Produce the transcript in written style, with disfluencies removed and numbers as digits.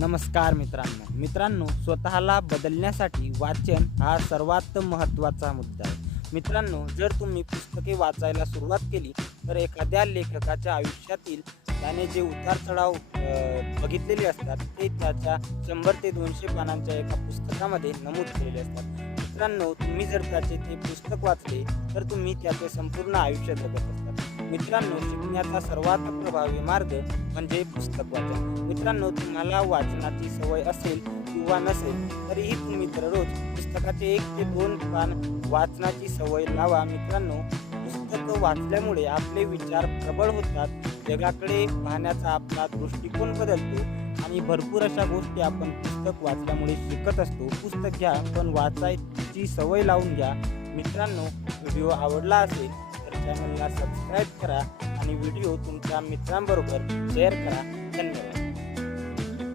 नमस्कार मित्रांनो, स्वतःला बदलण्यासाठी वाचन हा सर्वात महत्त्वाचा मुद्दा आहे. मित्रांनो, जर तुम्ही पुस्तके वाचायला सुरुवात केली तर एखाद्या लेखकाच्या आयुष्यातील त्याने जे उतार चढाव बघितलेले असतात ते त्याच्या 100 ते 200 पानांच्या एका पुस्तकामध्ये नमूद केलेले असतात. मित्रांनो, तुम्ही जर त्याचे ते पुस्तक वाचले तर तुम्ही त्याचे संपूर्ण आयुष्य जगत असतात. मित्रांनो, शिकण्याचा सर्वात प्रभावी मार्ग म्हणजे पुस्तक वाचन. मित्रांनो, तुम्हाला वाचनाची सवय असेल किंवा नसेल तरीही तुम्ही दररोज पुस्तकाचे 1 ते 2 पान वाचनाची सवय लावा. मित्रांनो, पुस्तकं वाचल्यामुळे आपले विचार प्रबळ होतात, जगाकडे पाहण्याचा आपला दृष्टिकोन बदलतो आणि भरपूर अशा गोष्टी आपण पुस्तक वाचल्यामुळे शिकत असतो. पुस्तक घ्या, पण वाचायची सवय लावून घ्या. मित्रांनो, व्हिडिओ आवडला असेल तर चॅनलला सबस्क्राईब करा आणि व्हिडिओ तुमच्या मित्रांबरोबर शेअर करा.